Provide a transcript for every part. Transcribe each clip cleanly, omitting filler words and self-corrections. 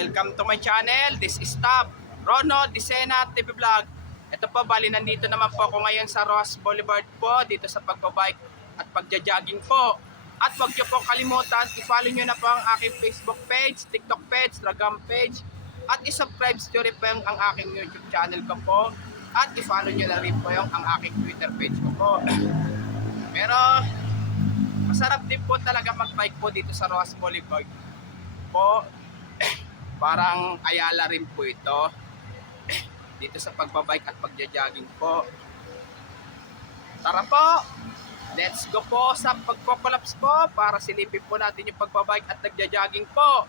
welcome to my channel. This is Tab Rono Disena TV Vlog. Ito po, bali nandito naman po ako ngayon sa Rojas Boulevard po, dito sa pagbabike at pagja-jogging po. At huwag niyo po kalimutan, i-follow niyo na po ang aking Facebook page, TikTok page, Instagram page, at i-subscribe niyo rin po ang aking YouTube channel ko po. At i-follow niyo na rin po ang aking Twitter page ko po. Pero masarap din po talaga mag-bike po dito sa Rojas Boulevard po. Parang Ayala rin po ito dito sa pagbabike at pagja-jogging po. Tara po, let's go po sa pagpo-collapse po para silipin po natin yung pagbabike at nagja-jogging po.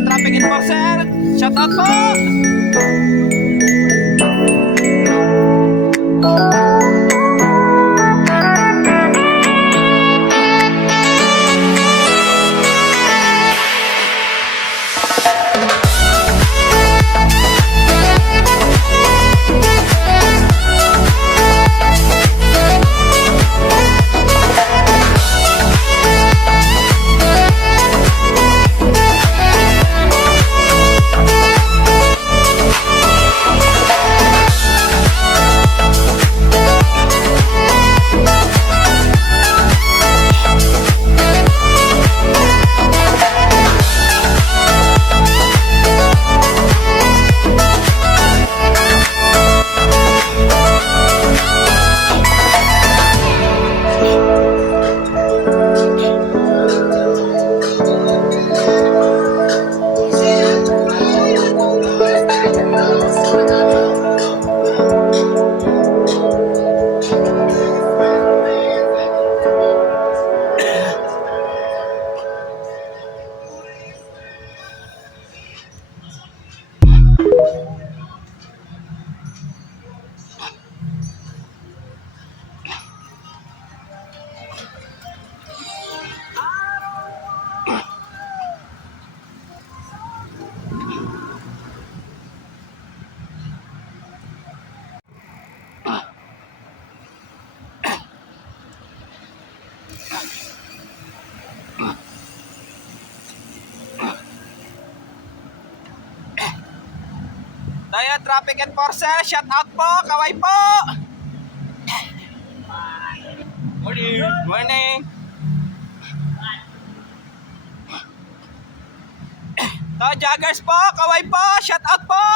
Traffic enforcer, shout out po! Tayo, traffic enforcer, shout out po, kaway po! Morning! Morning! Tayo, joggers po, kaway po, shout out po!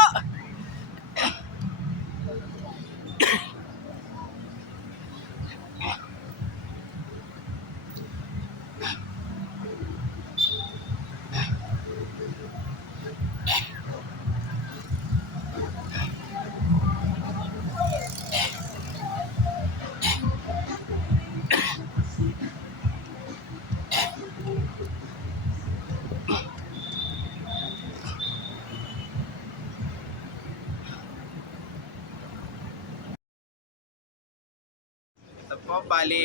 Ito po, bali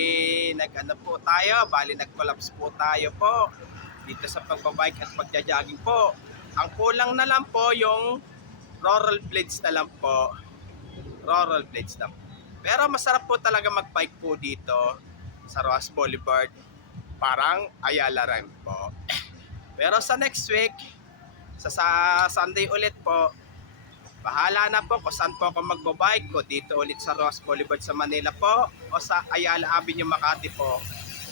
nag-ano po tayo, bali nag-collapse po tayo po dito sa pagbabike at pagja-jogging po. Ang kulang na lang po yung rollerblades na lang po. Rollerblades lang. Pero masarap po talaga mag-bike po dito sa Roas Boulevard. Parang Ayala rin po. Pero sa next week, sa Sunday ulit po, bahala na po kung saan po ako magbabike ko, dito ulit sa Roas Boulevard sa Manila po o sa Ayala Avenue Makati po.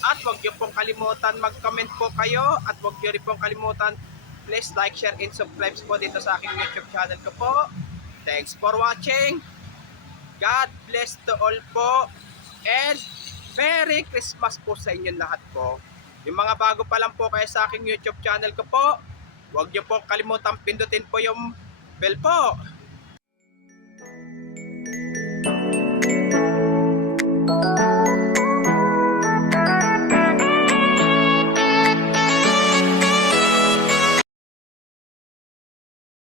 At huwag niyo pong kalimutan mag-comment po kayo at huwag niyo rin pong kalimutan please like, share, and subscribe po dito sa aking YouTube channel ko po. Thanks for watching. God bless to all po and Merry Christmas po sa inyo lahat po. Yung mga bago pa lang po kayo sa aking YouTube channel ko po, huwag niyo po kalimutan pindutin po yung bell po